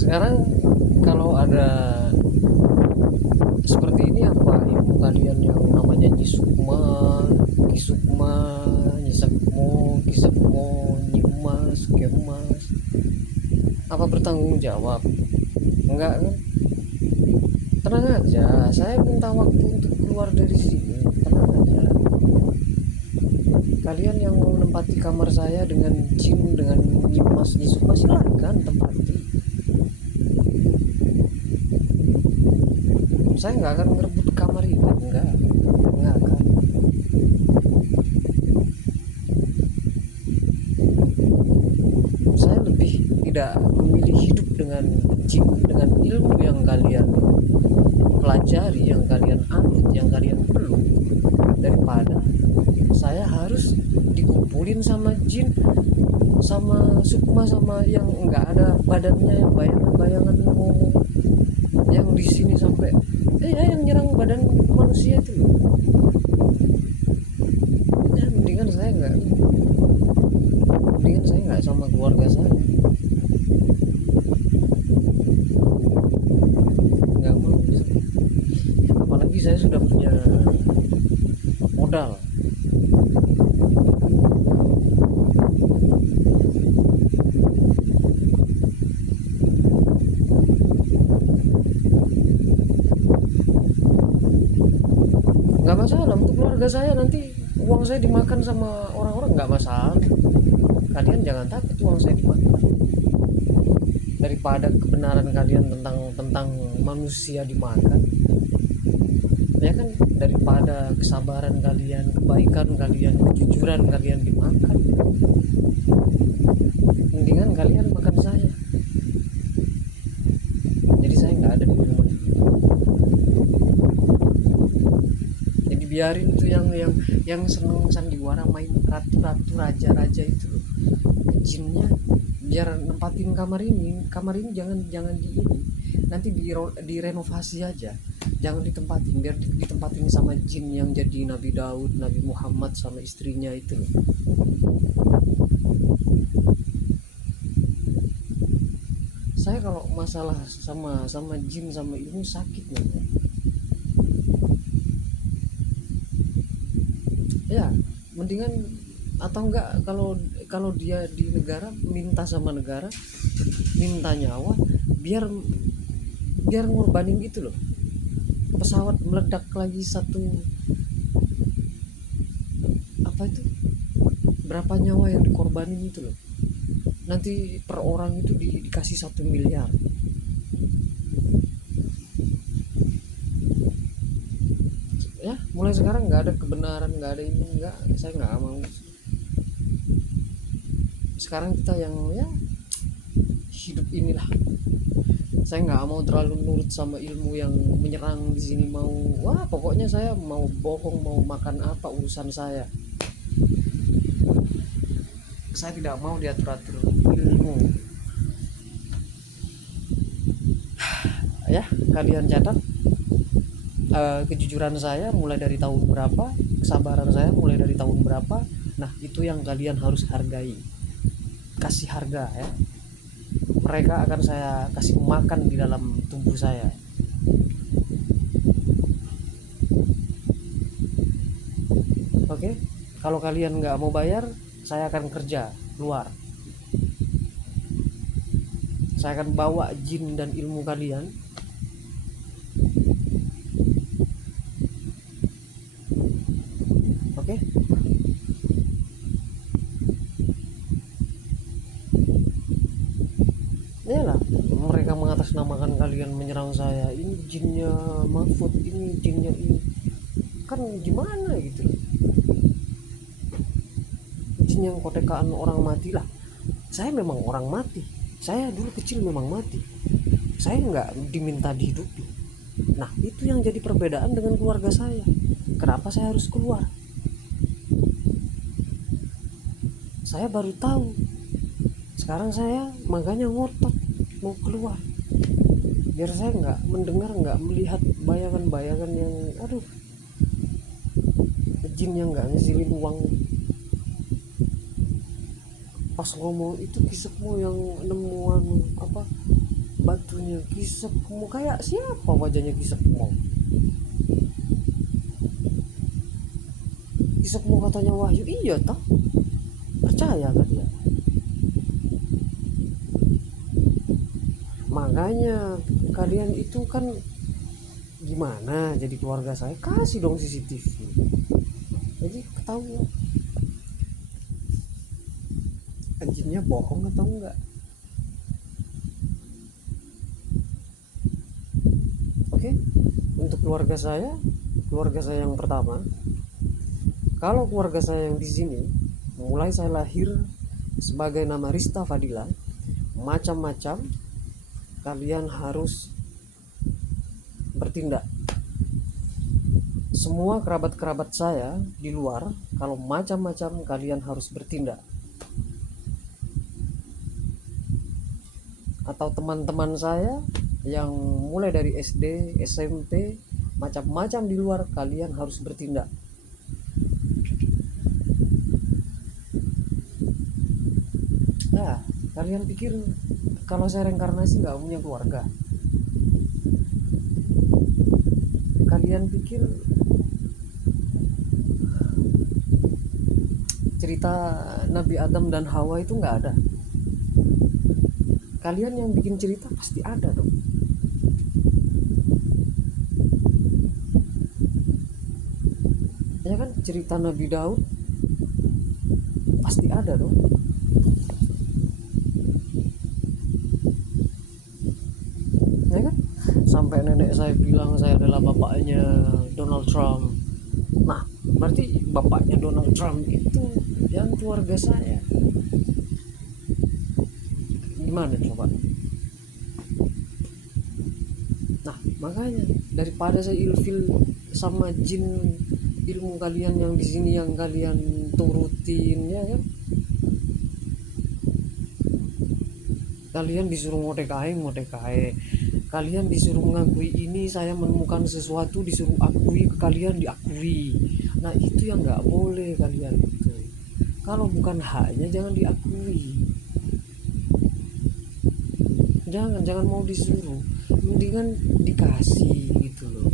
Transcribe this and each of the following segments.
Sekarang kalau ada seperti ini, apa ibu kalian yang namanya Nyisukma, Kisukma, Nyisakmo, Kisakmo, Nyimas, Kemas, apa bertanggung jawab? Enggak kan? Tenang aja, saya minta waktu untuk keluar dari sini. Tenang aja. Kalian yang mau menempati kamar saya dengan jin, dengan Nyimas, Nyisukma, silahkan tempati. Saya nggak akan ngerebut kamar ini, nggak akan. Saya lebih tidak memilih hidup dengan jin, dengan ilmu yang kalian pelajari, yang kalian anut, yang kalian perlu, daripada saya harus dikumpulin sama jin, sama sukma, sama yang nggak ada badannya, yang bayangan-bayangan ngomong, yang di sini sampai yang nyerang badan manusia itu loh. Ya mendingan saya nggak sama keluarga saya, nggak mau. Apalagi saya sudah punya modal. Nggak masalah untuk keluarga saya, nanti uang saya dimakan sama orang-orang, nggak masalah. Kalian jangan takut uang saya dimakan, daripada kebenaran kalian tentang tentang manusia dimakan, ya kan? Daripada kesabaran kalian, kebaikan kalian, kejujuran kalian dimakan, mendingan kalian makan saya. Jadi saya nggak ada di rumah, jadi biarin tuh yang seneng sandiwara, main ratu-ratu, raja-raja itu loh, jinnya, biar nempatin kamar ini jangan jangan di ini, nanti direnovasi aja, jangan ditempatin, biar ditempatin sama jin yang jadi Nabi Daud, Nabi Muhammad sama istrinya itu loh. Saya kalau masalah sama sama jin sama ilmu sakit nih ya, mendingan, atau enggak, kalau kalau dia di negara, minta sama negara, minta nyawa, biar biar ngorbanin gitu loh, pesawat meledak lagi satu, apa itu, berapa nyawa yang dikorbanin itu loh, nanti per orang itu dikasih 1 miliar. Ya mulai sekarang nggak ada kebenaran, nggak ada ini, nggak, saya nggak mau. Sekarang kita yang ya hidup inilah, saya nggak mau terlalu nurut sama ilmu yang menyerang di sini. Mau, wah pokoknya saya mau bohong, mau makan apa urusan saya tidak mau diatur-atur ilmu. Ya kalian catat, kejujuran saya mulai dari tahun berapa, kesabaran saya mulai dari tahun berapa. Nah itu yang kalian harus hargai, kasih harga ya. Mereka akan saya kasih makan di dalam tubuh saya. Oke, kalau kalian nggak mau bayar, saya akan kerja luar. Saya akan bawa jin dan ilmu kalian. Oke, iyalah, mereka mengatasnamakan kalian, menyerang saya, ini jinnya Mahfud, ini jinnya ini, kan gimana gitu loh. Jin yang kotekaan orang mati lah, saya memang orang mati, saya dulu kecil memang mati, saya nggak diminta dihidupi. Nah itu yang jadi perbedaan dengan keluarga saya, kenapa saya harus keluar. Saya baru tahu sekarang, saya makanya ngotot mau keluar, biar saya nggak mendengar, nggak melihat bayangan-bayangan yang aduh, jin yang nggak ngesilin uang. Pas ngomong itu, kisahmu yang nemuan apa, batunya Kisekmo, kayak siapa wajahnya Kisekmo? Kisekmo katanya Wahyu, iya toh, percaya gak dia? Makanya kalian itu kan gimana jadi keluarga saya, kasih dong CCTV jadi ketahuan anjingnya bohong atau enggak. Oke, untuk keluarga saya yang pertama, kalau keluarga saya yang di sini mulai saya lahir sebagai nama Rista Fadila, macam-macam kalian harus bertindak. Semua kerabat-kerabat saya di luar, kalau macam-macam kalian harus bertindak. Atau teman-teman saya yang mulai dari SD, SMP, macam-macam di luar, kalian harus bertindak. Nah, kalian pikir kalau saya reinkarnasi nggak punya keluarga? Kalian pikir cerita Nabi Adam dan Hawa itu nggak ada? Kalian yang bikin cerita pasti ada dong. Ya kan, cerita Nabi Daud pasti ada dong. Ya kan, sampai nenek saya bilang saya adalah bapaknya Donald Trump. Nah, berarti bapaknya Donald Trump itu yang keluarga saya. Gimana coba? Nah, makanya daripada saya ilfil sama jin ilmu kalian yang di sini yang kalian turutin, ya kan? Kalian disuruh ngotek-ngotek, kalian disuruh mengakui ini, saya menemukan sesuatu disuruh akui, kalian diakui. Nah, itu yang nggak boleh kalian itu. Kalau bukan haknya jangan diakui. Jangan mau disuruh, mendingan dikasih gitu loh.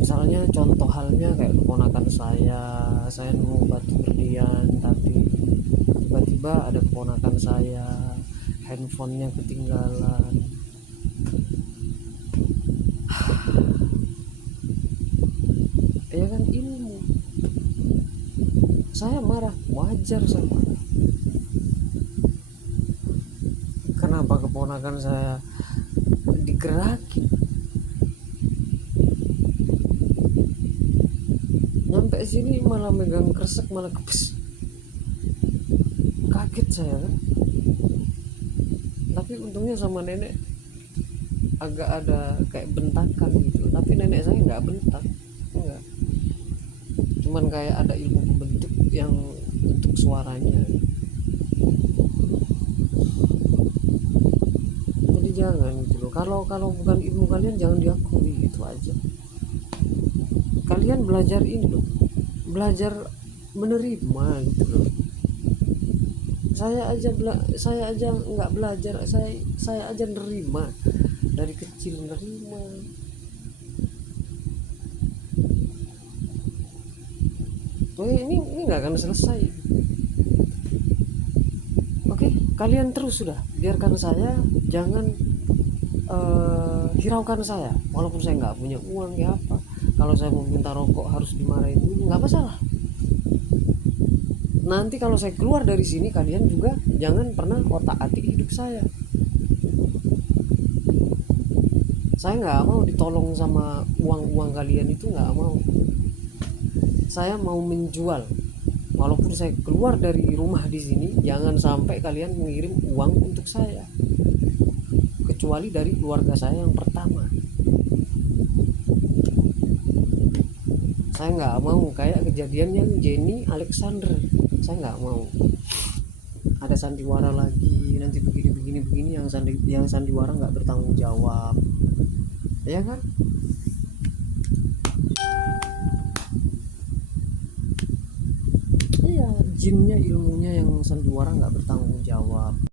Misalnya contoh halnya kayak keponakan saya nemu batu berlian, tapi tiba-tiba ada keponakan saya handphonenya ketinggalan. Ya kan, ilmu. Saya marah, wajar saya marah. Kenapa keponakan saya digerakin? Nyampe sini malah megang kresek, malah kepes. Kaget saya kan. Tapi untungnya sama nenek agak ada kayak bentakan gitu. Tapi nenek saya nggak bentak, enggak. Cuman kayak ada ilmu pembentuk yang bentuk suaranya. Jadi jangan gitu loh. Kalau bukan ilmu kalian jangan diakui, gitu aja. Kalian belajar ini loh, belajar menerima gitu loh. Saya aja nggak belajar, saya aja nerima dari kecil, nerima. Oh, ini nggak akan selesai. Oke, kalian terus sudah biarkan saya, jangan hiraukan saya. Walaupun saya nggak punya uang ya apa, kalau saya mau minta rokok harus dimarahin dulu, nggak masalah. Nanti kalau saya keluar dari sini, kalian juga jangan pernah otak-atik hidup saya. Saya nggak mau ditolong sama uang kalian itu, nggak mau. Saya mau menjual. Walaupun saya keluar dari rumah di sini, jangan sampai kalian mengirim uang untuk saya, kecuali dari keluarga saya yang pertama. Saya nggak mau kayak kejadian yang Jenny Alexander. Saya nggak mau ada sandiwara lagi nanti begini yang sandiwara nggak bertanggung jawab, ya kan? Iya, jinnya ilmunya yang sandiwara nggak bertanggung jawab.